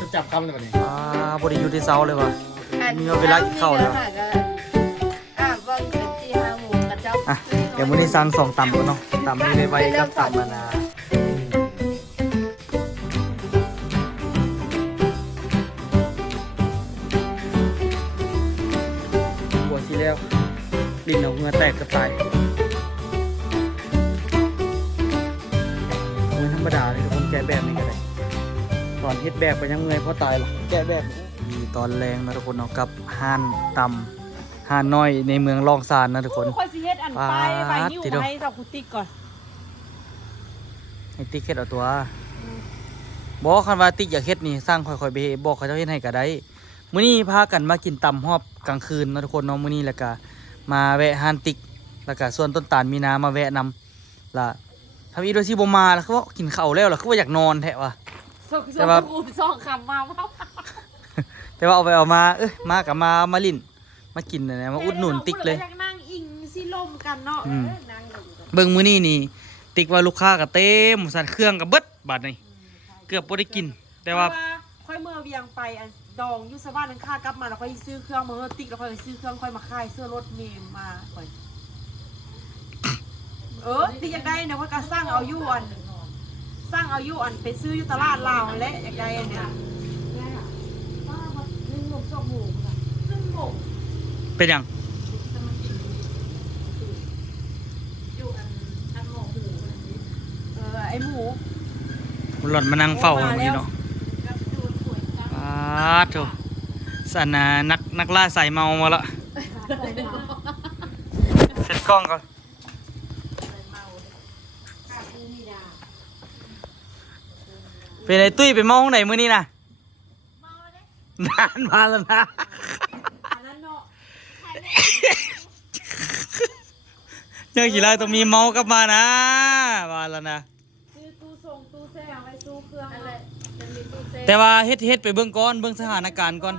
จะจับคำเลยแบบนี้บริยูที่เซาเลยว่ะมีเวลากินข้าวแล้วเดี๋ยวมื้อนี้สั่ง2 ตำก่อนเนาะตำนี่ไว้กับตำนะหัวสิแล้วลิ้นเอาเหงื่อแตกกระต่ายเหมือนธรรมดาเลยทุกคนแกะแบบนี้ก็ได้ตอนเฮ็ดแบบไปยังเมื่อยเพราะตายหรอแกะแบบมีตอนแรงนะทุกคนเนาะกับห่านตำห่านน้อยในเมืองลองซานนะทุกคนค่อยสิเฮ็ดอันไปนิ้วให้เจ้าคุติ๊กก่อนให้ติ๊กเฮ็ดเอาตัวบอกคันว่าติ๊กอยากเฮ็ดนี่สร้างค่อยๆไปบอกเขาเจ้าเฮ็ดให้ก็ได้มื้อนี้พากันมากินตำฮอบกลางคืนนะทุกคนเนาะมื้อนี้แล้วก็มาแวะห่านติ๊กแล้วก็ส่วนต้นตาลมีน้ำมาแวะนำล่ะทำอีโดยที่บ่มาแล้วคือว่ากินข้าวแล้วล่ะคือว่าอยากนอนแท้ว่ะแต่ว่าสองคำมาแต่ว่าเอามามากับมาลิ้นมากินนะมาอุดหนุนติ๊กเลยนั่งอิงสิลมกันเนาะเบิ่งมื้อนี้นี่ติ๊กว่าลูกค้าก็เต็มสั่นเครื่องก็เบิดบาดนี้เกือบบ่ได้กินแต่ว่าค่อยเมื่อเวียงไปอันดองอยู่สะบ้านนึงค่ากลับมาแล้วค่อยซื้อเครื่องมาติ๊กแล้วค่อยซื้อเครื่องค่อยมาค่ายเสื้อรถเมล์มาค่อยติ๊กอยากได้นะว่าก็สร้างเอาอยู่อันไปซื้ออยู่ตลาดลาวและอยากได้อันเนี้ยเป็นยังไอหมูหล่อนมานั่งเฝ้านี่เนาะโถสันนักล่าสายเมามาละเสร็จกล้องก่อนเป็นไอ้ตุ้ยไปเมาห้องไหนมื้อนี้นะนานมาแล้วนะยังกี่ไรต้องมีเมากับมานะมาแล้วนะซื้อตู้ส่งตู้แช่ไว้สู้เครื่องอะไรแต่ว่าเฮ็ดไปเบื้องก่อนเบื้องสถานการณ์ก่อน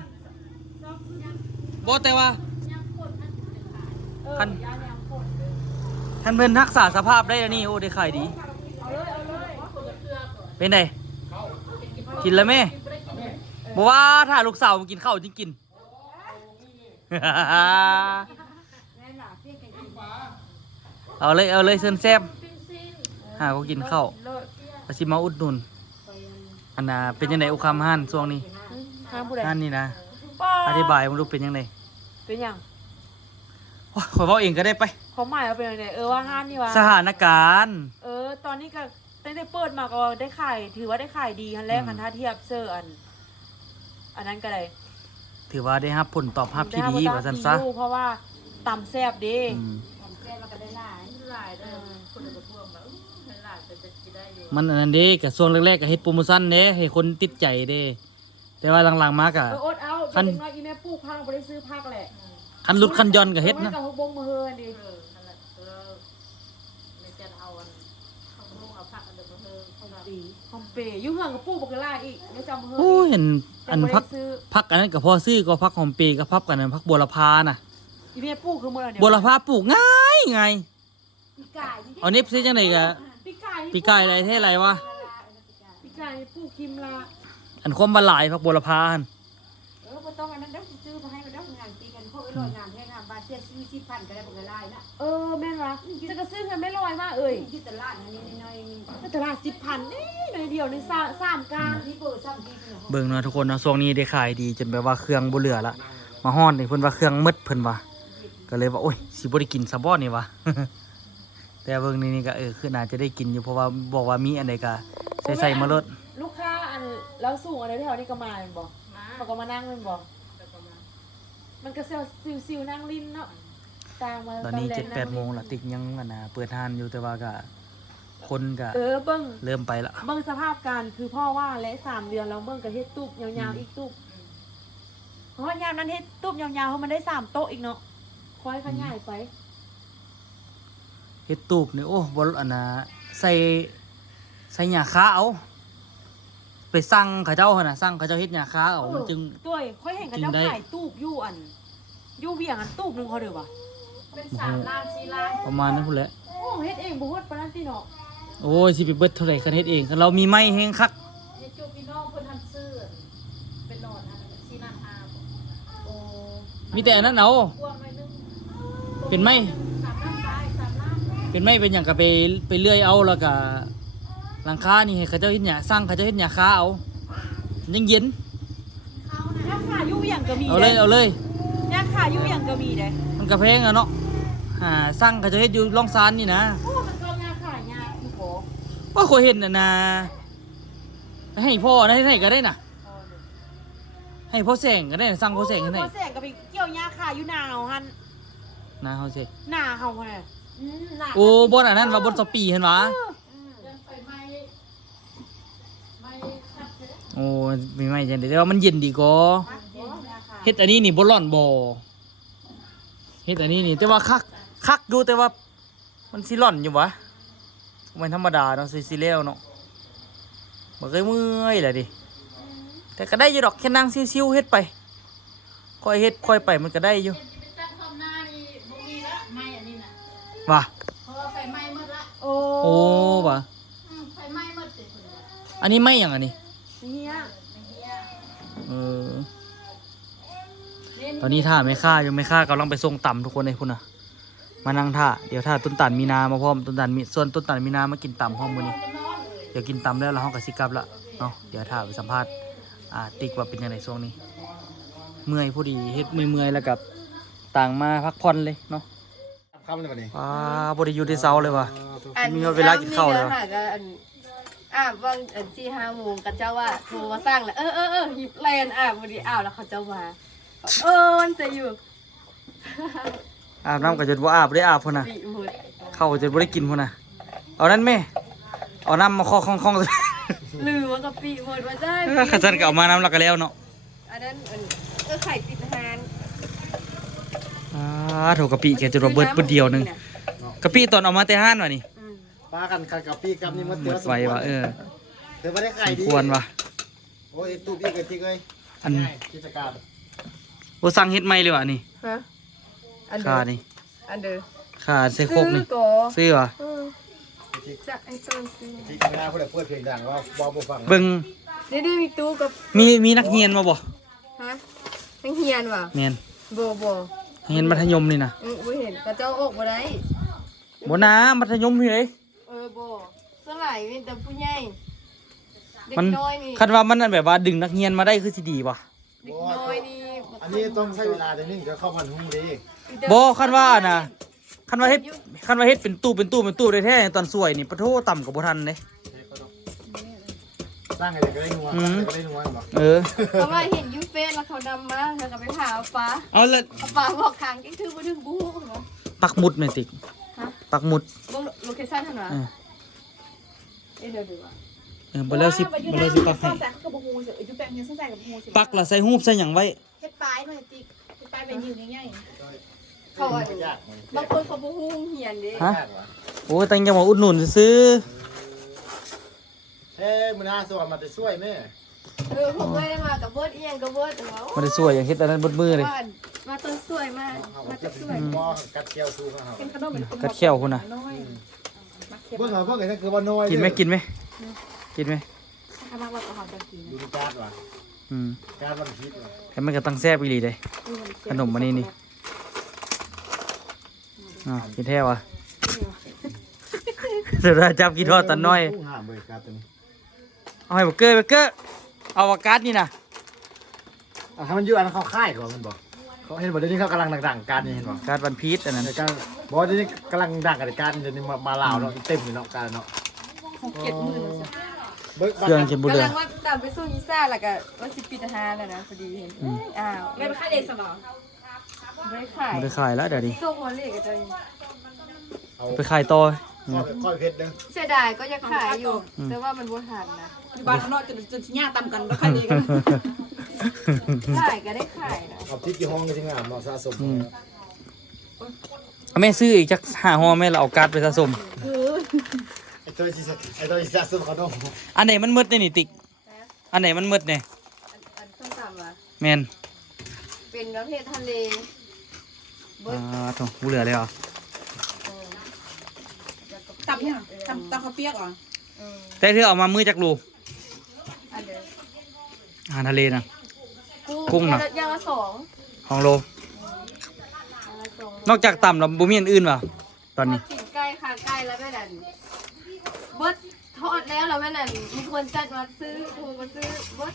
บ่แต่ว่าท่านเพิ่นรักษาสภาพได้แล้วนี่โอ้ได้ขายดีเป็นไงกินแล้วแม่บอกว่าถ้าลูกสาวมากินข้าวจริงกินเอาเลยเซินแซ่บหาเขากินข้าวอาชิมาอุดหนุนอันน่ะเป็นยังไงอุคามฮั่นช่วงนี้ฮั่นนี่นะอธิบายมันรู้เป็นยังไงเป็นยังขอบอกเองก็ได้ไปเขาหมายว่าเป็นยังไงว่าฮั่นนี่วะสถานการณ์ตอนนี้ก็ตั้งแต่เปิดมาก็ได้ขายถือว่าได้ขายดีคันแรกคันท่าเทียบเซอร์อันนั้นก็ได้ถือว่าได้รับผลตอบรับที่ดีว่าซั่นซะเพราะว่าตำแซ่บดีมันอันนั้นเด้กับช่วงแรกๆก็เฮ็ดโปรโมชั่นเด้ให้คนติดใจเด้แต่ว่าหลังๆมาก็คันน้อยอีแม่ปลูกพักบ่ได้ซื้อพักแหละคันลุดคันย้อนก็เฮ็ดนะกับบ่มือเฮือดิคอมเปอยู่เฮือนกับปลูกบักหลายอีกเดี๋ยวจำเฮือโอ้เห็นอันพักอันนั้นก็พอซื้อก็พักหอมเปก็พักกันนั้นพักบัวละพาน่ะอีแม่ปลูกคือมื้อเดียวบัวละพาปลูกง่ายเอานิบซิจังได๋ก็ปีกายอะไรเท่ไรวะปีกายปลูกคิมละอันความบหลายพักบัวละพาหั่นบ่ต้องอันนั้นเด้อซื้อมาให้มันได้งานตีกันพวกลอยงานแท้งานบาเสีย40,000ก็ได้บ่หลายนะแม่นวะจะก็ซื้อกันไม่ลอยมากที่ตลาดนี่น้อยๆตลาด10,000นี่หน่อยเดียวใน3กลางนี่เปิด3ปีเบิ่งเนาะทุกคนเนาะช่วงนี้ได้ขายดีจนแบบว่าเครื่องบ่เหลือละมาฮ้อนนี่เพิ่นว่าเครื่องหมดเพิ่นว่าก็เลยว่าโอ้ยสิบ่ได้กินซะบ่นี่วะแต่เบิ่งนี่ก็คือน่าจะได้กินอยู่เพราะว่าบอกว่ามีอันใดก็ใส่มาลดลูกค้าอันแล้วสูงอะไรแถวนี้ก็มาแม่นบ่เขาก็มานั่งแม่นบ่มันก็ซิวๆนั่งลิ้นเนาะตามมาตอนนี้ 7-8 โมงละติ๊กยังอันน่ะเปิดร้านอยู่แต่ว่าก็คนก็เบิ่งเริ่มไปละเบิ่งสภาพการคือพ่อว่าและ3 เดือนแล้วเบิ่งก็เฮ็ดตุ๊บยาวๆอีกตุ๊บเพราะยามนั้นเฮ็ดตุ๊บยาวๆเพราะมันได้3 โต๊ะอีกเนาะค่อยขยายไปเฮ็ดตูบนี่โอ้บ่อันน่ะใส่หญ้าคาเอาไปสั่งเขาเจ้าหั่นน่ะสั่งเขาเจ้าเฮ็ดหญ้าคาเอามันจึงด้วยค่อยเห็นเขาเจ้าขายตูบอยู่เวียงอันตูบนึงเขาเด้อว่ะเป็น3 ล้าน4 ล้านประมาณนั้นพุ่นแหละเฮ็ดเองบ่ฮอดปานนั้นติเนาะโอ้ยสิไปเบิดเท่าไหร่คันเฮ็ดเองคันเรามีไม้แฮงคักเฮ็ดจูพี่น้องเพิ่นทันซื้อ มีแต่อันนั้นเอา กว้างหน่อยนึง เป็นไม้ 3 ล้านซ้าย3 ล้าน เป็นไม้เป็นอย่างก็ไปเลื่อยเอาแล้วก็หลังคานี่ให้เขาเจ้าเฮ็ดหญ้าสร้างเขาเจ้าเฮ็ดหญ้าคาเอามันยังเย็น ย่างขาอยู่อย่างก็มี เอาเลยเอาเลย ย่างขาอยู่อย่างก็มีเด้ มันกระเพงอะเนาะสร้างเขาเจ้าเฮ็ดอยู่ร่องซานนี่นะ โอ้มันก็ย่างขาย่างอีโห ว่าเคยเห็นน่ะนะให้พ่อนะให้ก็ได้น่ะ ให้พ่อแสงก็ได้น่ะสร้างพ่อแสงก็ได้ พ่อแสงก็ไปเกี่ยวย่างขาอยู่หน้าเฮาหั่น นะเฮาสิ หน้าเฮาแหละหน้า โอ้บนอันนั้นว่าบนสปีเห็นหวะโอ้มีไม่จังได๋แต่ว่ามันเย็นดีกว่าเฮ็ดอันนี้นี่บ่ร้อนบ่เฮ็ดอันนี้นี่แต่ว่าคักอยู่แต่ว่ามันสิร้อนอยู่วะมันธรรมดาเนาะสิแล้วเนาะบ่เคยเมื่อยแหละดิแต่ก็ได้อยู่ดอกแค่นั่งชิวๆเฮ็ดไปค่อยเฮ็ดค่อยไปมันก็ได้อยู่ ตั้งความหน้านี่บ่มีละไม่อันนี้น่ะ ว่ะ เพราะว่าไฟไหม้หมดละ โอ้ โอ้ว่ะ ไฟไหม้หมดเลยคนละ อันนี้ไม่หยังอันนี้ เฮีย ไม่เฮีย เออตอนนี้ท่าไม่ค่ายังไม่ค่ากำลังไปส่งต่ำทุกคนเลยคุณน่ะมานั่งท่าเดี๋ยวท่าต้นตันมีนามาพร้อมต้นตันมีส่วนต้นตันมีนามากินต่ำพร้อมมื้อนี้เดี๋ยวกินต่ำแล้วเราห้องกับซิกลับละเนาะเดี๋ยวท่าไปสัมภาษณ์ติ๊กว่าเป็นยังไงช่วงนี้ เมื่อยพอดีเฮ็ดเมื่อยๆแล้วกับต่างมาพักผ่อนเลยเนาะ คำเลยวันนี้ บริยูได้เซาเลยว่ะ มีเวลากินข้าวเลยวะ วัน4-5 โมงกันเจ้าว่าโทรมาสร้างแล้วหิบแลนพอดีแล้วเขาเจ้ามามันจะอยู่ อาบน้ำกับจนว่าอาบได้อาบพุ่นน่ะ ปีหมด เข้าจนบ่ได้กินพุ่นน่ะเอานั่นแม่เอาน้ำมาคล้องๆ ลืมว่ากับปีหมดว่าได้ ข้าจันก็เอามาน้ำแล้วก็แล้วเนาะ อันนั้นไข่ติดหาน โถกะปิแกจะระเบิดปุ๊ดเดียวหนึงกะปิตอนเอามาแต่ห้านวะนี่ ป้ากันขัดกับพี่กับนี่มัน หมดไฟวะเธอไม่ได้ขา ส ย ม ดี ควรวะ โอ้ยตู้พี่กันจริงเลย อัน กิจการ โอ้สั่งเฮ็ดใหม่เลยวะนี่ ฮะอันเด ค่า อ นี่ อันเดอ ค่าใส่โคกนี่ ก่อ ซื้อวะ จะไอ้ต้นซื้อ ที่ข้างหน้าเพื่อนเปิดเพลงดังว่าบอลบุฟัง เบิ่ง นี่มีตู้กับ มีนักเรียนมาบ่ ฮะทั้งเฮียนว่ะ แม่น บ่ นักเรียนมัธยมนี่นะ บ่เห็นกระเจ้าออกบ่ได้ บ่นะมัธยมพี่เอ้ย บ่สลายมีแต่ผู้ใหญ่เด็ก มัน น้อยนี่ คันว่ามันนั่นแบบว่าดึงนักเรียนมาได้คือสิดีป่ะ เด็กน้อยนี่ อันนี้ต้องใช้เวลาเดี๋ยวนึงจะเข้ามันหุ้งดี บ่คันว่าน่ะคันว่าเฮ็ดเป็นตู้ได้แท้ตอนสวยนี่ปะโทต่ำกับบ่ทันเด้ สร้างอะไรก็ได้นัวสร้างอะไรก็ได้นัวบอก เพราะว่าเห็นยูเฟซแล้วเขาดำมาเธอก็ไปหาปลา เอาละ ปลาบอกทางจังคือบ่ถึงบู๊เหรอ ปักหมุดแม่นติ ฮะ ปักหมุด บ่โลเคชั่นหั่นว่ะ เออ เดี๋ยวดูว่ะ บ่แล้วสิปักให้ ซ่อนแสงกับบ่ฮู้สิอยู่แปลงเฮียซ่อนแสงกับบ่ฮู้สิ ปักละใส่รูปใส่หยังไว้ เฮ็ดปลายหน่อยติ๊กเฮ็ดปลายเป็นอยู่ง่าย เขาอ่ะ ยากไหม บางคนเขาบ่ฮู้เฮียนเด้ ฮะ ยากวะ โอ้ยตั้งใจมาอุดหนุนซื้อ เฮ้ยมือหน้าสวนมาจะช่วยแม่ ผมไม่ได้มากับเบิร์ดเอียงกับเบิร์ดเหรอ บ่ได้สวยอย่างเฮ็ดอันนั้นเบิดมือเลย มาต้นสวยมากมาจะสวย หม้อกัดเกียวซูเขา ๆเป็นขนมเหมือน กัดแข้วพุ่นน่ะ น้อยมักเขีย เพื่อนเขาเพื่อนกันนั่นคือว่าน้อย กินไหม ถ้ามักว่าก็หอมจังกิน ดูในการ์ดว่ะ อืม การ์ดวันพิษว่ะ แต่มันก็ตั้งแซ่บอีหลีเด้ ขนมอันนี้นี่ กินแท้วะสุดท้ายจับกินทอดตันน้อย ห้ามเบรกการ์ดตัวนี้ เอาให้เบเกอร์เอาอากาศนี่นะ ถ้ามันอยู่อันนั้นเขาค่ายก่อนมันบอกเขาเห็นบอกเดี๋ยวนี้เขากำลังดังๆการนี่เห็นบอก การวันพีชอันนั้น ในการบอกเดี๋ยวนี้กำลังดังกับการเดี๋ยวนี้มาลาวเนาะเต็มเลยเนาะการเนาะ เครื่องกินบุเรื กำ อ ลังว่าตามไปสู้ยีซ่าแล้วก็ว่าสิปิดอาหารแล้วนะพอดีเห็นอ้าว แม่ไปค่ายเด็กสมอง ไม่ขาย ไม่ได้ขายแล้วเดี๋ยวนี้ ส่งมาเลยก็จะ ไปขายต่อ ค่อยเพชรเด้อ เสียดายก็ยังขายอยู่ แต่ว่ามันบ่ทันนะ อยู่บ้านข้างนอกจนหญ้าตำกันบ่ค่อยดีกัน ขายก็ได้ขายนะ เอาทิศกี่ห้องก็จริงอ่ะเนาะสะสม แม่ซื้ออีกจัก5ห่อแม่เราเอาการ์ดไปสะสม ไอ้ตัวที่สะสมเขาต้อง อันไหนมันมืดเนี่ยนี่ติ๊กอันไหนมันมืดเนี่ย อันข้างต่ำอ่ะ แมน เป็นประเภททะเลเบิด โถบุเรือเลยเหรอ ตำยังตำข้าวเปียกเหรอ แต่เธอเอามามือจากรู อันเดียว อาหารทะเลนะ กุ้งน่ะ ย่างละ2 ของโล นอกจากต่ำแล้วบ่มีอันอื่นว่ะตอนนี้ กินไก่ขาไก่แล้วแม่นั่นเบิดทอดแล้วแล้วแม่นั่นมีคนจัดมาซื้อโทรมาซื้อเบิด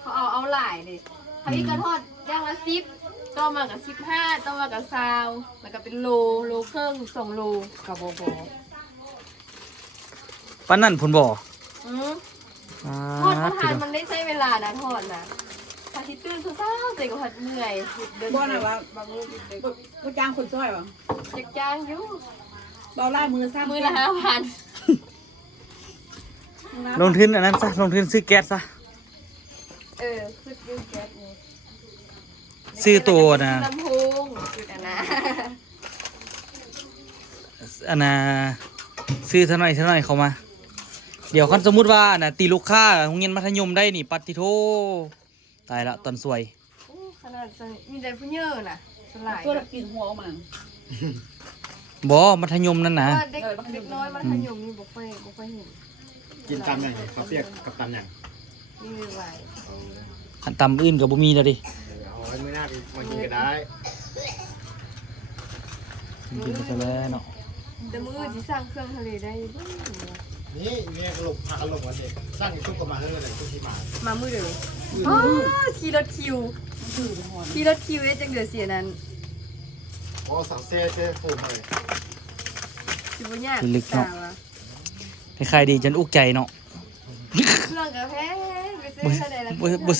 เขาเอาหลายเลยเขาอีกก็ทอดอย่างละ10ต่อมากับ15ต่อมากับ20แล้วก็เป็นโลครึ่ง2โลกับบ่ ปานนั้นพุ่นบ่ อือ อ่า ทอดอาหารมันได้ใช้เวลานะทอดนะพอที่ตื่นเช้าๆแต่ก็หัดเหนื่อยเดิน บ่น่ะว่าบางลูกบ่จ้างคนช่วยบ่ จักจ้างอยู่ เราล่ามือซ้ำ มือละ5,000 ลงทุนอันนั้นซะลงทุนซื้อแก๊สซะ คือยืมแก๊สนี่ ซื้อตัวนะ ลำโพงคืออันนะ อันน่ะซื้อเท่าหน่อยเข้ามา เดี๋ยวคันสมมุติว่าน่ะตีลูกค้าโรงเรียนมัธยมได้นี่ปัดติโทตายละตอนสวย โอ้ขนาดจะมีแต่ผู้เยอะน่ะสลาย ตัวละกินหัวออกมา บ่มัธยมนั่นนะ ว่าเด็กน้อยมันขยมนี่บ่ค่อยเห็น กินตำอย่างข้าวเปียกกับตำอย่าง นี่ไม่ไหว อันตำอื่นก็บ่มีแล้วดิ เอาไว้มื้อหน้าไปมากินก็ได้ กินไปแล้วเนาะ แต่มื้อที่สร้างเครื่องทะเลได้อยู่บ่ นี่เมียกระโหลกพากระโหลกมาเด็กสร้างชุกก็มาเฮ้ยเลยชุกที่มา มามื้อเดียวอ๋อขี่รถคิวได้จังเดือเสียนั้น โอ้สังเซ่เซ่ฟูมาเลย สิบ่ยากตาวะ คล้ายๆดีจนอุกใจเนาะ เครื่องกาแฟไปซื้อเท่าใดล่ะ บ่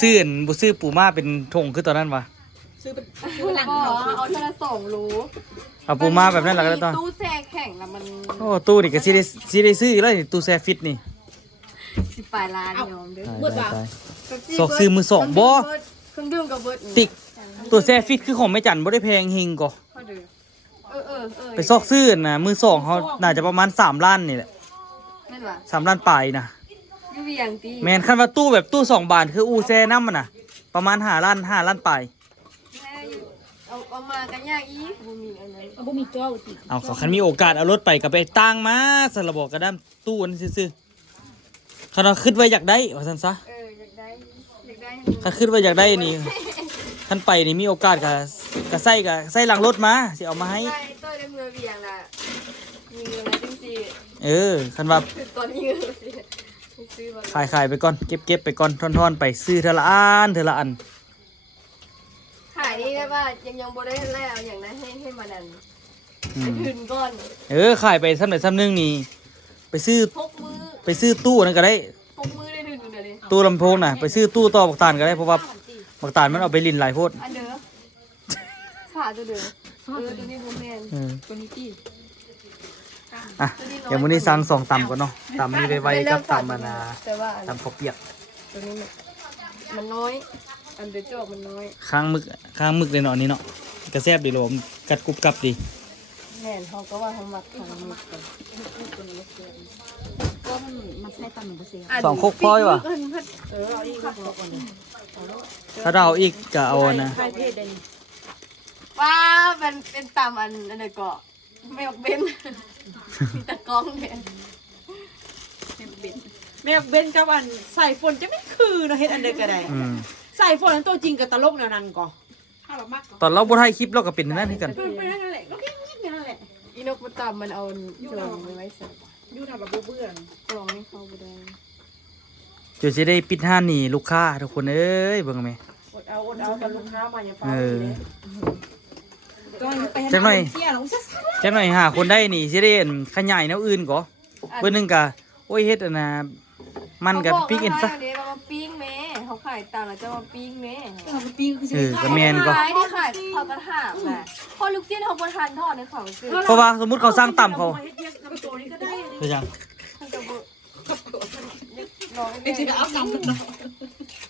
ซื้อปูม่าเป็นถงคือตอนนั้นวะ ซื้อเป็น บ่เอาเท่าละ2โล เอาปูม่าแบบนั้นแล้วก็ได้ตอน ตู้แช่แข็งแล้วมัน โอ้ตู้นี่ก็สิได้ซื้อแล้วนี่ตู้แช่ฟิตนี่ สิปลายล้านยอมเด้อ ตายซอกซื้อมือสองบ่ เครื่องดื่มกับเบิด ติ๊กตัวแช่ฟิตคือของแม่จันบ่ได้แพงเฮงก็ พอเด้อ ไปซอกซื้อน่ะมือสองเขาน่าจะประมาณ3ล้านนี่แหละ แม่นว่ะ 3ล้านปลายนะ อยู่เวียงติ แม่นคันว่าตู้แบบตู้2บาทคืออูแช่น้ำมันน่ะ ประมาณ5ล้านปลาย แม่อยู่เอามากันยากอีกบ่มีอันนั้น เอาบ่มีเจ้าติ เอาเขาคันมีโอกาสเอารถไปก็ไปตั้งมาสระบอกกระด้ามตู้อันซื่อๆคันว่าคิดไว้อยากได้ว่าซั่นซะ อยากได้ คันคิดไว้อยากได้นี่คันไปนี่มีโอกาสก็ใส่หลังรถมาสิเอามาให้ ได้ต้อยในเมืองเวียงน่ะมีเงินแล้วจังสิ คันว่า คือตอนนี้เงินสิซื้อมา ขายไปก่อนเก็บไปก่อนท่อนๆไปซื้อเทอละอัน ขายนี่ได้ว่ายังบ่ได้แล้วอย่างนั้นให้มันนั่น อืม คืนก่อน ขายไปซ้ำไหนซ้ำหนึงนี่ไปซื้อ พกมือ ตู้นั่นก็ได้ พกมือได้ถึงเดี๋ยวนี้ ตู้ลำโพงน่ะไปซื้อตู้ต่อบักตาลก็ได้เพราะว่าบักตาลมันเอาไปลินหลายโพด อันเด้อฝาตัวเด้อตัวนี้บ่แม่น ตัวนี้ติ อ่ะเดี๋ยวมื้อนี้สั่ง2ตำก่อนเนาะตำนี่ไว้กับตำมันนะ แต่ว่า ตำข้าวเปียก ตัวนี้มันน้อย อันเดอร์จอกมันน้อย ข้างมึกเลยเนาะอันนี้เนาะกระแซบดีโลมกัดกรุบกรับดี แม่นเขาก็ว่าเขามักทางนี้กัน ก็มันใช้ตำ1%2คกพออยู่ว่ะ เอาอีกครับก่อน ถ้าเราเอาอีกก็เอานะ ใครเทศได้นี่ ว่ามันเป็นตามอันไหนก็ไม่ออกเบนมีตะกร้องเนี่ย แม่เบนกับอันใส่ฝนจะไม่คือเนาะเฮ็ดอันเดียวก็ได้ อืม ใส่ฝนอันตัวจริงกับตลกแนวนั้นก่อถ้าเรามัก ตอนเราบ่ถ่ายคลิปเราก็เป็นนั่นให้กัน เป็นนั่นแหละก็แค่นั่นแหละ อีนกมันตามมันเอาจองไว้ใส่ อยู่ทำแบบเบื่อ จองให้เขาบ่ได้ จุดสิได้ปิดห้านหนีลูกค้าทุกคนเอ้ยเบิ่งไหม อดเอากับลูกค้ามาอย่าฟ้า เออ ก็ไป จังหน่อย เสียหลงซัก จักหน่อยหาคนได้นี่สิได้เห็นขยายแนวอื่นก็เบิ่งหนึงก็โอ้ยเฮ็ดอันน่ะมันกับพริกอินซะ เขาบอกว่าให้มาปิ้งแม่เขาขายตามแล้วจะมาปิ้งแม่ ปีคือ ก็แม่นก็ ขายได้ขายเขาก็ถามน่ะพอลูกชิ้นเขาบ่ทันทอดในเขาคือ เพราะว่าสมมุติเขาสร้างต่ำเขา เฮ็ดเยอะกับตัวนี้ก็ได้ คือจัง มันจะบ่น้อง ไม่ใช่เอากำกัน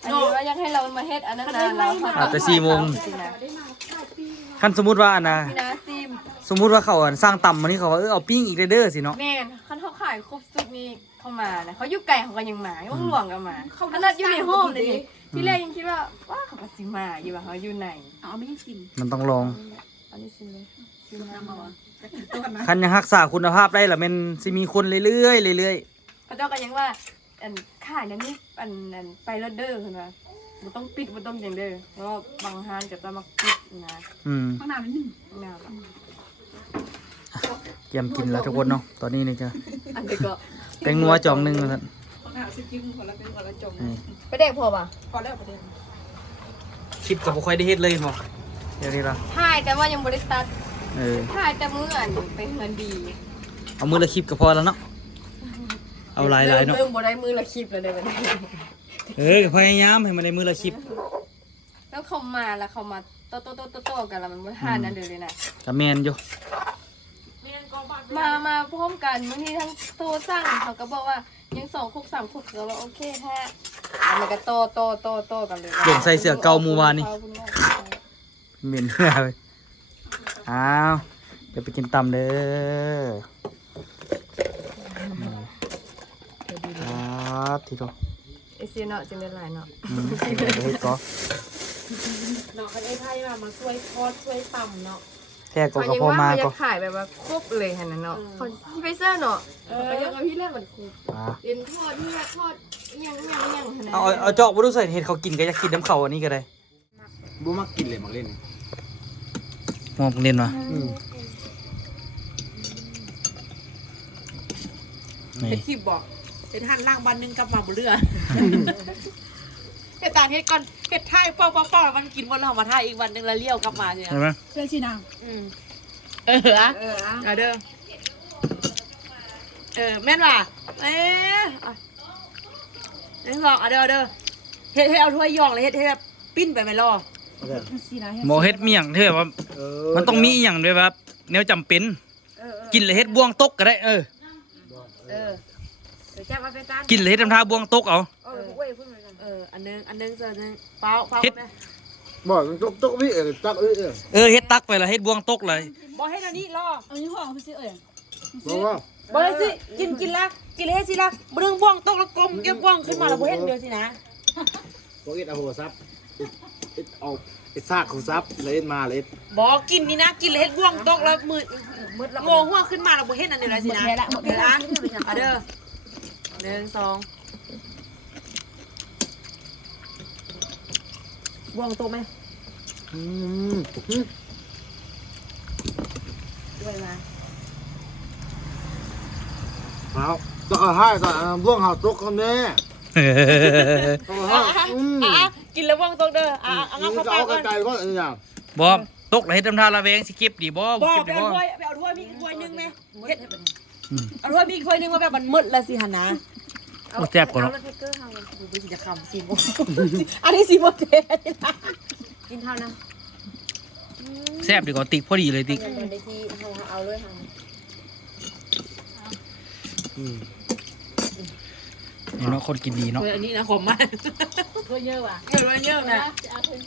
อันนี้ว่ายังให้เรามาเฮ็ดอันนั้นนะเรา แต่4โมงคันสมมุติว่าอันน่ะ พี่นะซิม สมมุติว่าเขาอันสร้างต่ำมานี่เขาว่าเอาปิ้งอีกเด้อสิเนาะ แม่นคันเขาขายครบสุดนี่เข้ามานะเขาอยู่ไกลเขาก็ยังมาอยู่หลวงก็มาขนาดอยู่ในห้องเลยนี่ที่แรกยังคิดว่าเขาก็สิมาอยู่ว่าเขาอยู่ไหน เอาไม่ให้กิน มันต้องลอง อันนี้ซิมเลยซิมน้ำ มา มา ตัวกันนะ คันยังรักษาคุณภาพได้ล่ะแม่นสิมีคนเรื่อยๆเรื่อย เขาเจ้าก็ยังว่าอันขายนั้นนี่อันไปรถเด้อเพิ่นว่า มันต้องปิดมันต้องอย่างเด้อเพราะว่าบางฮานก็จะมาปิดนะ ข้างหน้านิดนึง ข้างหน้าก็ เตรียมกินแล้วทุกคนเนาะตอนนี้นี่จ้ะ อันเดียวก็ แป้งนัวจองหนึงว่าซั่น ข้างหน้าสิจิ้มคนละเป็นคนละจง นี่ ไปแดกพอป่ะ พอแล้วประเด็น คลิปก็บ่ค่อยได้เฮ็ดเลยหมอเดี๋ยวนี้ล่ะ ถ่ายแต่ว่ายังบริษัท เออ ถ่ายแต่มื้ออันไปเฮือนดี เอามือละคลิปก็พอแล้วเนาะเอาหลายๆเนาะ เริ่มบ่ได้มือละคลิปแล้วเด้อบัดนี้ เออพยายามให้มันได้มือละคลิป แล้วเขามาแล้วเขามาโตๆๆๆกันแล้วมันบ่ทานนั่นเด้อเลยน่ะ ก็แม่นอยู่ มาพร้อมกันบางทีทั้งโทรสั่งเขาก็บอกว่ายัง2คุก3คุกก็ว่าโอเคแท้แล้วมันก็โตกันเลย เปลี่ยนใส่เสื้อเก่าหมู่วานนี่เหม็นเหือเลยอ้าวเดี๋ยวไปกินตำเด้อครับทีเดียว เอเซียเนาะจังได้หลายเนาะ เดี๋ยวเฮ็ดก็ เนาะคันไอ้ไทยมาช่วยทอดช่วยตำเนาะ แค่ก็ เขา ก็ ยัง พอ ว่า มา เขา ก็ จะขายแบบว่าครบเลยหั่นน่ะเนาะเขาที่ไปเซอร์เนาะเขายังเอาพี่แรกมันครบ อ่า เป็นทอดที่ทอดยังหั่นน่ะ เอาจอกบ่รู้ใส่เฮ็ดเขากินก็อยากกินน้ำเขาอันนี้ก็ได้ บ่มักกินเลยมักเล่น มองเล่นมา อืม นี่ เป็นคลิปบอกเป็นหันล่างบันหนึงกลับมาบ่เรือเฮ็ดตางเฮ็ดก่อนเฮ็ดท่ายเป้าๆมันกินบ่แล้วมาท่ายอีกวันหนึงแล้วเลี้ยวกลับมาเนี่ย เห็นไหม เพื่อนชีนาง เอาเด้อแม่นว่ะนี่ลองเอาเด้อเฮ็ดให้เอาถ้วยยองเลยเฮ็ดให้แบบปิ้นไปไหมล่อ ชีนาง หมอเฮ็ดเมี่ยงเท่ว่า มันต้องมีอหย่างด้วยแบบแนวจำเป็น กินเลยเฮ็ดบ่วงตกก็ได้เดี๋ยวจับมาเป็นจาน กินเลยเฮ็ดทำท่าบ่วงตกเอา เว้ยพูดมากัน อันนึงเจอนึงเปล่า เฮ็ด แม่ บ่ตกพี่ตักเฮ็ดตักไปแล้วเฮ็ดบ่วงตกเลย บ่ให้เดี๋ยวนี้ล่อ เอายี่ห้อพี่ซีเอ้ย บ่ว่า บ่ได้สิกินละกินเลยสิละบ่ดึงบ่วงตกแล้วกลมเก็บบ่วงขึ้นมาแล้วบ่เฮ็ดเดียวสินะ บ่เอ็ดเอาหัวซับเอ็ดเอาเอ็ดซากของซับแล้วเอ็ดมาเลย บ่กินนี่นะกินเลยเฮ็ดบ่วงตกแล้วมืดโงหัวขึ้นมาแล้วบ่เฮ็ดอันนี้เลยสินะหมดแล้วเอาเด้อ1 2บ่วงตกไหม อืม ด้วยมา เอาต้องเอาให้ก่อนบ่วงเฮาตกกันแน่กินแล้วบ่วงตกเด้อเอางั้นเข้าไป เอา ก่ กั อน น ไกลก็อีหยัง บ่ตกแล้วเฮ็ดทำท่าละแวงสิเก็บดีบ่ บ่ เก็บ ไป ดี เอา บ่ ถ้วยไปเอาถ้วยมีถ้วยนึงไหมเฮ็ดเอาถ้วยมีถ้วยนึงมาแบบมันมืดแล้วสิหั่นนะ โอ้แซ่บกว่าเนาะ เอาเทคเกอร์เฮา ดูไปสิจะคำสิบ่อันนี้สิบ่เทนะ กินเท่านะ แซ่บดีกว่าติ๊กพอดีเลยติ๊ก เงินได้ที่เฮาเอาเลยเฮา เนาะคนกินดีเนาะ ถ้วยอันนี้นะขมมาก เพื่อเยอะว่ะ เยอะนะ เอาเพื่อน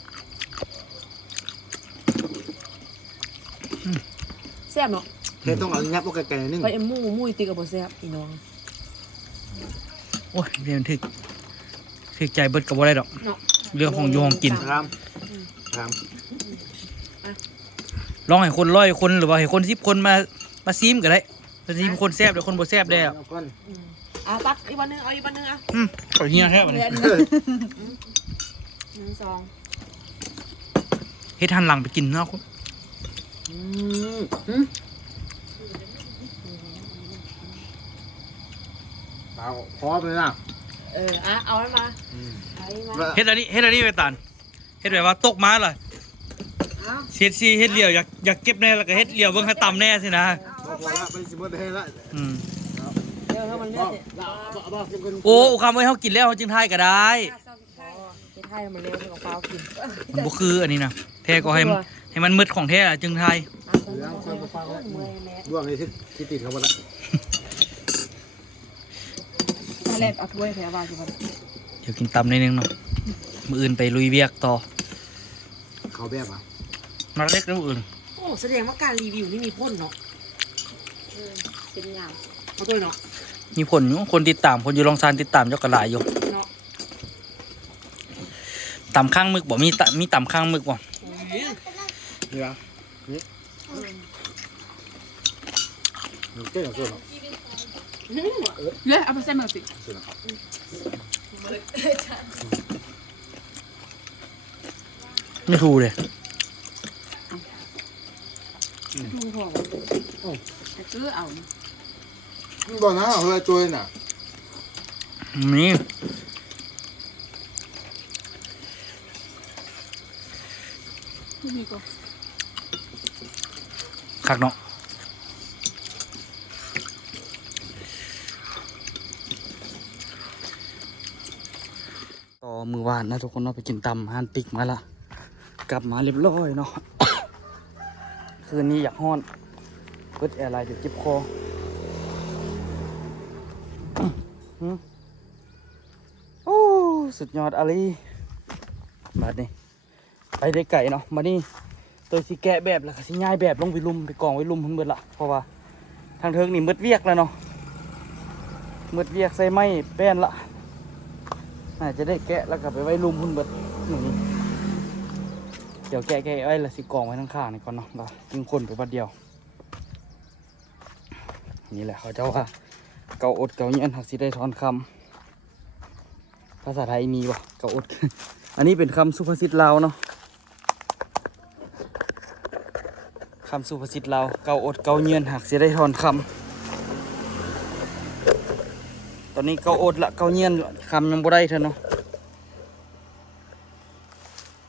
แซ่บเนาะ เฮ็ดต้องเอายับเอาไกลๆนึง ไปเอ็มมูอีติกับบ่แซ่บอีน้อง โอ้ยเรียนถึกใจเบิดก็บ่ได้ดอก เนาะ เรื่องของอยู่ของกิน ครับครับ ลองให้คน100คนหรือว่าให้คน10คนมาซิมก็ได้ถ้าซิมคนแซ่บเดี๋ยวคนบ่แซ่บได้อ่ะ เอาก่อน เอาตักอีกวันนึงเอาอีกวันนึงอ่ะ เอาเฮียแท้บัดนี้ 1 2 เฮ็ดหันหลังไปกินเนาะ เอาพอไปนะ เอาให้มาเอาให้มา เฮ็ดอันนี้ไปตานเฮ็ดแบบว่าตกมาล่ะเฮ็ดสิเฮ็ดเหลี่ยวอยากเก็บแน่แล้วก็เฮ็ดเหลี่ยวเบิ่งให้ต่ำแน่สินะ พอละไปสิบ่ได้ละ อืม เดี๋ยวให้มันเลือด โอ้คำไว้เฮากินแล้วเฮาจึงทายก็ได้ เฮ็ดให้มันเร็วของเปล่ากิน มันบ่คืออันนี้นะแท้ก็ให้มันมืดของแท้อะจึงทาย บ่วงนี่ที่ติดเขาบ่ละ แรกเอาถ้วยแพ้ว่าสิบ่ เดี๋ยวกินตำนิดนึงเนาะมื้ออื่นไปลุยเวียกต่อ เขาแบบอ่ะ นักเล็กแล้วมื้ออื่น โอ้แสดงว่าการรีวิวนี่มีผลเนาะ เป็นงาม เอาตัวเนาะ มีผลอยู่คนติดตามคนอยู่ลองซานติดตามเจ้ากระหลายอยู่ เนาะ ตำข้างมึกบ่มีตำข้างมึกบ่ นี่อ่ะนี่นี่เจ๊ของส่วนเนาะ เลยเอาไปใส่มือสิ ไม่ถูกเลย ดูหัวจะซื้อเอา มันบอกนะเฮ้ยตัวน่ะ นี่ ที่มีก็ คักเนาะต่อมือวานนะทุกคนเนาะไปกินตำฮันติกมาละกลับมาเรียบร้อยเนาะ คืนนี้อยากห้อนเปิดแอร์ไลน์จะเจ็บคอ โอ้สุดยอดอะไรมาดนี่ไปได้ไก่เนาะมานี่ตัวสิแกะแบบแล้วก็สิง่ายแบบลงไปลุมไปกองไว้ลุมพุ่นเบิดละเพราะว่าทางเทิงนี่มืดเวียกแล้วเนาะมืดเวียกใส่ไม้แป้นละน่าจะได้แกะแล้วก็ไปไว้ลุมพุ่นเบิดนี่เดี๋ยวแกะไว้แล้วสิกองไว้ข้างๆนี่ก่อนเนาะแล้วกินคนไปบัดเดียวนี่แหละเขาเจ้าว่าเกาอดเกาเงียนหักสิได้ทอนคำภาษาไทยมีบ่เกาอด อันนี้เป็นคำสุภาษิตลาวเนาะคำสุภาษิตลาวเกาอดเกาเงียนหักสิได้ทอนคำตอนนี้เกาอดละเกาเงียนคำยังบ่ได้เถอะเนาะ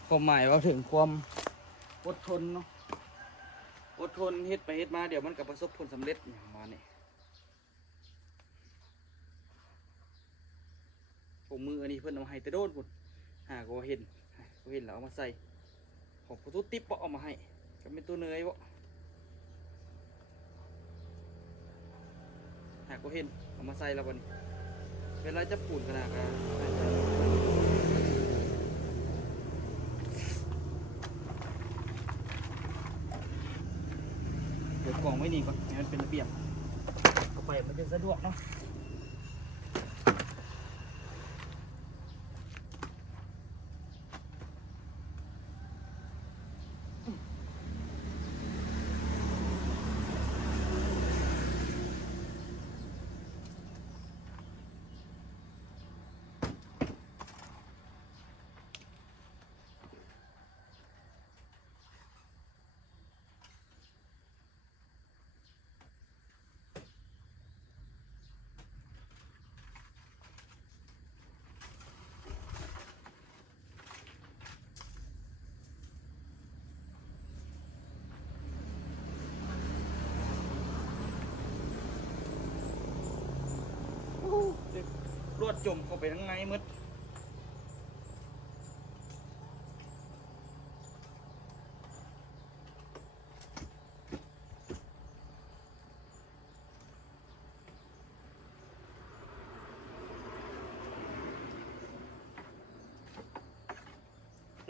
ความหมายว่าถึงความอดทนเนาะอดทนเฮ็ดไปเฮ็ดมาเดี๋ยวมันก็ประสบผลสำเร็จอย่างมาเนี่ยผมมืออันนี้เพิ่นเอามาให้แต่โดนพุ่นหาก็เห็นแล้วเอามาใส่ของผู้ตุ๊ติ๊บเอามาให้ก็เป็นตัวเนยบ่หาก็เห็นเอามาใส่แล้ววันนี้เวลาจะปูนขนาดเดี๋ยวกล่องไว้นี่ก่อนให้มันเป็นระเบียบเข้าไปมันจะสะดวกเนาะรวดจมเข้าไปทั้งในมืด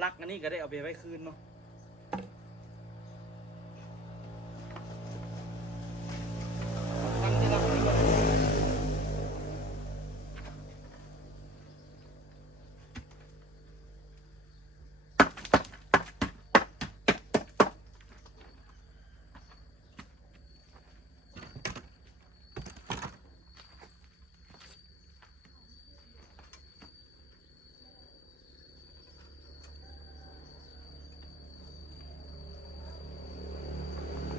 ลักอันนี้ก็ได้เอาไปไว้คืนเนาะทำที่ลักอันนี้ก่อน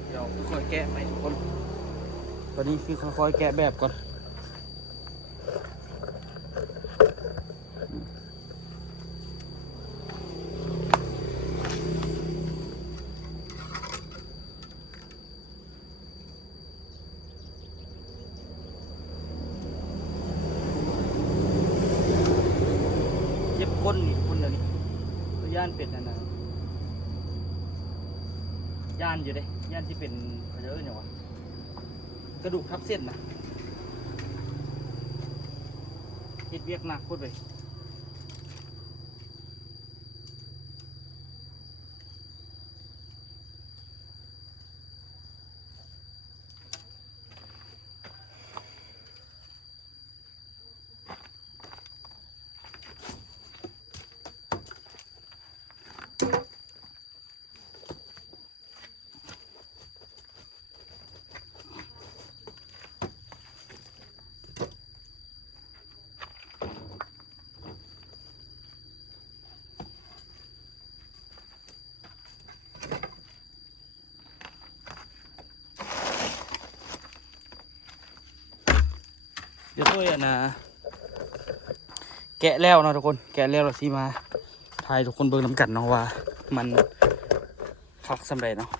เดี๋ยวค่อยๆแกะไปทุกคน ตอนนี้คือค่อยๆแกะแบบก่อนเจ็บก้นนี่คนเดียวนี่ตัวย่านเป็ดนั่นนะย่านอยู่เด้ย่านที่เป็นเขาจะเอิ้นอย่างวะกระดูกทับเส้นนะเฮ็ดเวียกหนักพูดไป เดี๋ยวตัวนะแกะแล้วเนาะทุกคนแกะแล้วเราสิมาถ่ายทุกคนเบิ่งน้ำกันเนาะว่ามันคักสำเร็จเนาะ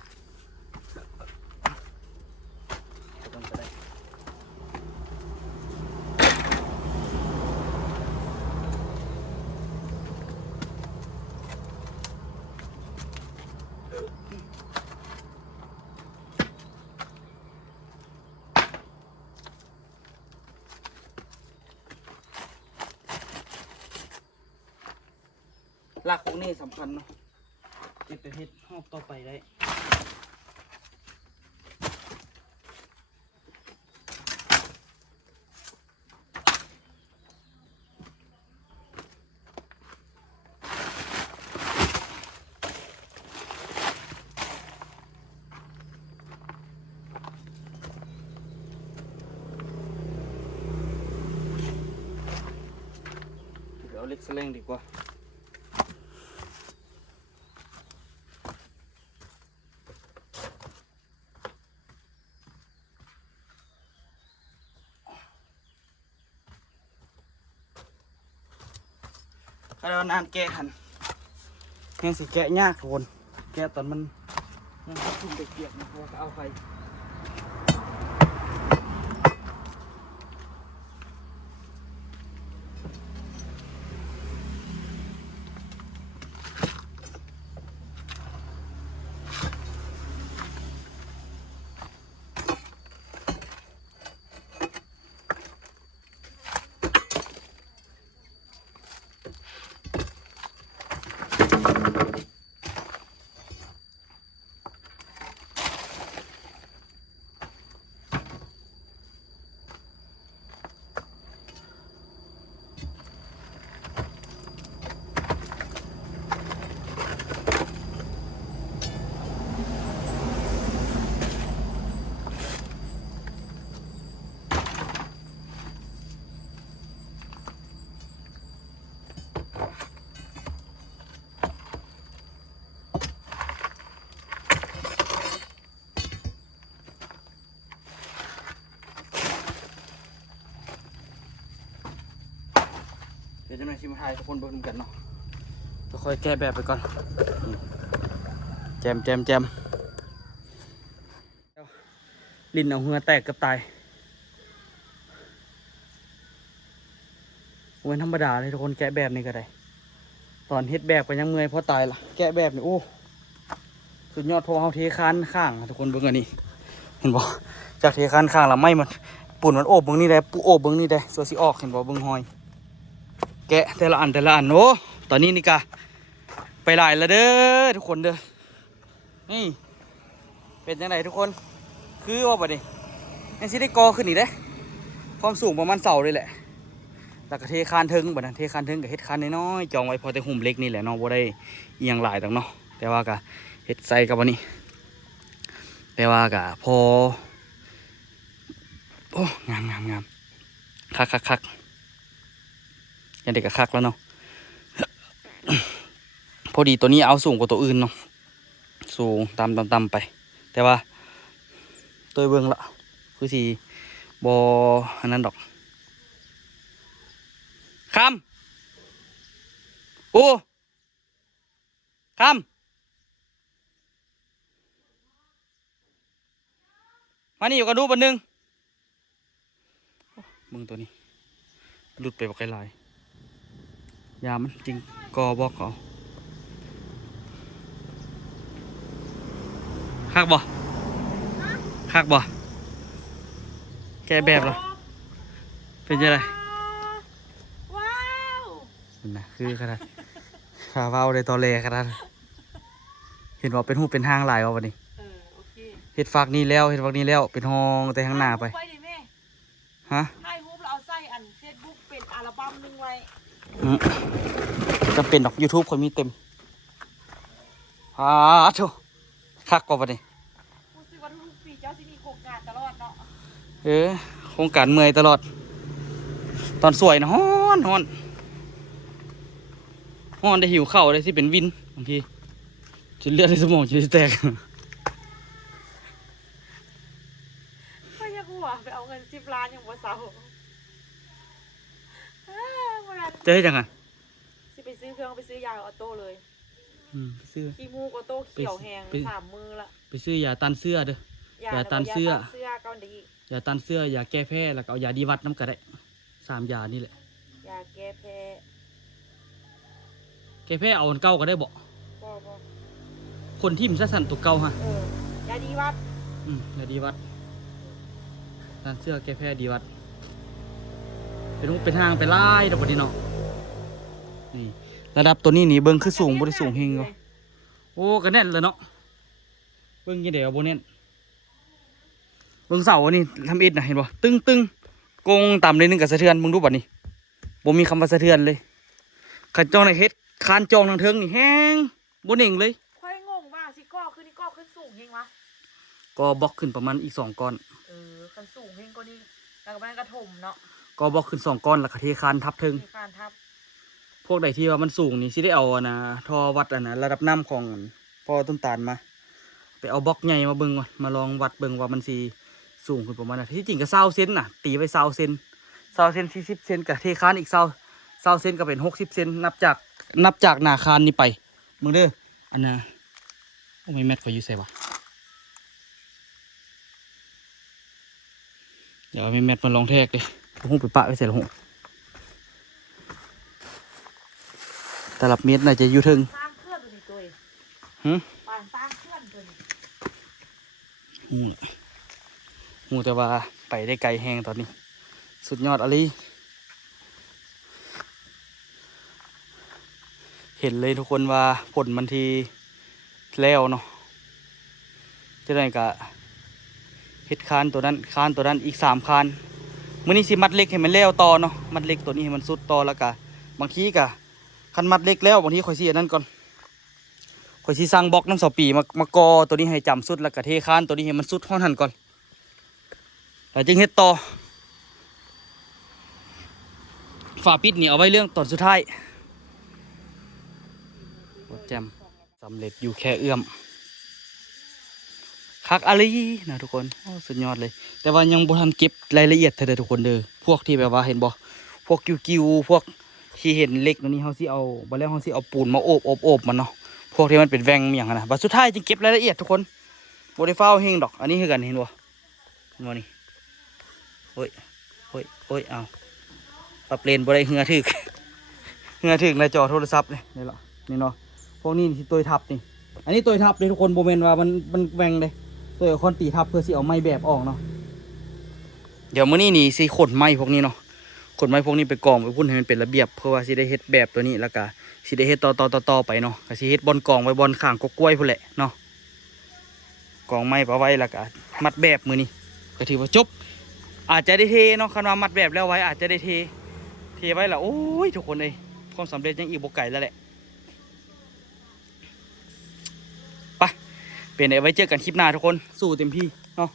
หลักพวกนี้สำคัญเนาะเก็บไปเฮ็ดหอบต่อไปได้เดี๋ยวเอาเล็กสแลงดีกว่าถ้าเรานานแกะหันยังสิแกะยากทุกคนแกะตอนมันยังทุ่มไปเกียกนะเพราะว่าเอาไฟเดี๋ยวจะมาชิมให้ทุกคนเบิ่งกันเนาะค่อยๆแก้แบบไปก่อนแจมลิ้นเอาเหงื่อแตกกับตายเว้นธรรมดาเลยทุกคนแกะแบบนี้ก็ได้ตอนเฮ็ดแบบก็ยังเมื่อยเพราะตายละแกะแบบนี้โอ้สุดยอดเพราะเอาเทคานข้างทุกคนเบิ่งอันนี้เห็นบ่จากเทคานข้างแล้วไม่มันปุ่นมันโอบเบิ่งนี่ได้ปูโอบเบิ่งนี่ได้ส่วนสิออกเห็นบ่เบิ่งหอยแกะแต่ละอันโอ้ตอนนี้นี่กะไปหลายแล้วเด้อทุกคนเด้อนี่เป็นยังไงทุกคนคือว่าบ่ดิยังสิได้กอขึ้นอีกเด้ความสูงประมาณเสาเลยแหละแล้วก็เทคานเทิงบ่นะเทคานเทิงกับเฮ็ดคานน้อยๆจองไว้พอแต่หุ่มเล็กนี่แหละเนาะบ่ได้เอียงหลายต่างเนาะแต่ว่าก็เฮ็ดใส่กับวันนี้แต่ว่าก็พอโอ้งามคักยันเด็กก็คักแล้วเนาะ พอดีตัวนี้เอาสูงกว่าตัวอื่นเนาะสูงตามไปแต่ว่าตัวเบิ่งละคือสีบอันนั้นดอกคำโอ้คำมานี่อยู่กันดูบันนึงมึงตัวนี้หลุดไปบอกไกลลายยามันจริงกอบอกเขาคักบ่แกแบบเหรอเป็นยังไง ว้าว นะคือขนาดขาเว้าได้ตอแรขนาดเห็นว่าเป็นหูเป็นห้างหลายว่าวันนี้ โอเค เห็ดฝักนี้แล้วเป็นห้องแต่ข้างหน้าไป ไปดิแม่ ฮะ ถ่ายรูปแล้วเอาใส่อัน Facebook เป็นอัลบั้มหนึงไว้ จำเป็นดอก YouTube คนมีเต็มโธ่คักกว่าวันนี้ รู้สึกว่าทุกปีเจ้าสิมีโครงการตลอดเนาะ โครงการเมื่อยตลอด ตอนสวยนะฮ้อนได้หิวข้าวได้สิเป็นวินบางทีจะเลือดในสมองจะแตก ก็ยังหัวไปเอาเงิน10 ล้านอย่างบ่เซา กัน จะให้จังไง สิไปซื้อเครื่องไปซื้อยาออโต้เลย ไปซื้อ ขี้มูกออโต้เขียวแหง ไป 3 มือละ ไปซื้อยาตันเสื้อเด้อยาตันเสื้อ เสื้อเกาหลี ยาตันเสื้อยาแก้แพ้แล้วก็เอายาดีวัดน้ำก็ได้3ยานี่แหละ ยาแก้แพ้ แก้แพ้เอาอันเก่าก็ได้บ่ บ่ คนที่มันสั่นตัวเก่าฮะ ยาดีวัด ยาดีวัดตันเสื้อแก้แพ้ดีวัดเป็นห้างไปไล่ดอกบัดนี้เนาะนี่ระดับตัวนี้นี่เบิ่งคือสูงบ่ได้สูงเฮงก็โอ้ก็แน่นเลยเนาะเบิ่งยังได๋บ่แน่นเบิ่งเสาอันนี้ทำอิฐน่ะเห็นบ่ตึ้งโกงต่ำเลยนึงก็สะเทือนมึงดูบัดนี้บ่มีคำว่าสะเทือนเลยคันจ้องในเฮ็ดคานจองทางเทิงนี่แฮงบ่เน่งเลย ค่อยงงว่าสิก่อขึ้นนี่ก่อขึ้นสูงเฮงวะ ก็บล็อกขึ้นประมาณอีก2ก้อน คันสูงเฮงกว่านี้แล้วก็มันกระถมเนาะ ก็บล็อกขึ้น2ก้อนแล้วก็เทคานทับเทิง มีการทับ พวกใดที่ว่ามันสูงนี่สิได้เอานะทอวัดระดับน้ำของพ่อต้นตาลมา ไปเอาบล็อกใหญ่มาเบิ่งก่อนมาลองวัดเบิ่งว่ามันสิสูงขึ้นประมาณนั้นที่จริงก็20 เซนน่ะตีไป20 เซน20 เซน40 เซนกับเทคานอีก20 เซนก็เป็น60 เซนนับจากหน้าคานนี่ไปมึงเด้ออันน่ะโอ้ไม่แมทก็อยู่ใส่วะเดี๋ยวเอาไม่แมทมาลองแทกดิหูไปปะไปใส่ละหูตลับเมตรน่าจะอยู่ถึง สร้างเครื่องตัวนี้ตัวเอง หึ ปานสร้างเครื่องตัวนี้ หูแต่ว่าไปได้ไกลแหงตอนนี้ สุดยอดอะไรเห็นเลยทุกคนว่าผลมันทีแล้วเนาะจะได้กะเฮ็ดคานตัวนั้นอีก3 คานมื้อนี้สิมัดเล็กให้มันแล้วต่อเนาะมัดเล็กตัวนี้ให้มันสุดต่อแล้วกะบางทีกะคันมัดเล็กแล้วบางทีข่อยสิอันนั้นก่อนข่อยสิสร้างบล็อกน้ำเสาปีมากอตัวนี้ให้จำสุดแล้วก็เทคานตัวนี้ให้มันสุดห้อนหันก่อนแล้วจึงเฮ็ดต่อฝาปิดนี่เอาไว้เรื่องตอนสุดท้ายโคตรแจ่มสำเร็จอยู่แค่เอื้อมคักอะไรนะทุกคนโอ้สุดยอดเลยแต่ว่ายังบ่ทันเก็บรายละเอียดเท่าใดทุกคนเด้อพวกที่แบบว่าเห็นบ่พวกกิ้วพวกที่เห็นเล็กนี่เฮาสิเอาบ่แล้วเฮาสิเอาปูนมาโอบมันเนาะพวกที่มันเป็นแวงอหย่างนั้นนะบัดสุดท้ายจึงเก็บรายละเอียดทุกคนบ่ได้ฟ้าวเฮงดอกอันนี้คือกันเห็นบ่นี่โอ้ยเอาปรับเลนบ่ได้เหงื่อถึก เหงื่อถึกในจอโทรศัพท์นี่ล่ะนี่เนาะพวกนี้ที่ตัวทับนี่อันนี้ตัวทับเลยทุกคนโมเมนต์ว่ามันแวงเลยตัวคอนตีทับเพื่อสิเอาไม้แบบออกเนาะเดี๋ยวมื้อนี้นี่สิขนไม้พวกนี้เนาะขนไม้พวกนี้ไปกองไปพุ่นให้มันเป็นระเบียบเพื่อว่าสิได้เฮ็ดแบบตัวนี้แล้วก็สิได้เฮ็ดต่อไปเนาะก็สิเฮ็ดบอนกองไว้บอนข้างกกล้วยพุ่นแหละเนาะกองไม้เอาไว้แล้วก็มัดแบบมื้อนี้ก็ถือว่าจบอาจจะได้เทเนาะคันว่ามัดแบบแล้วไว้อาจจะได้เทไว้ละโอ้ยทุกคนเลยความสำเร็จยังอีกบ่ไกลแล้วแหละไปเป็นไว้เจอกันคลิปหน้าทุกคนสู้เต็มที่เนาะ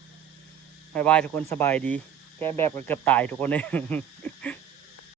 บายบายทุกคนสบายดีแก้แบบก็เกือบตายทุกคนเลย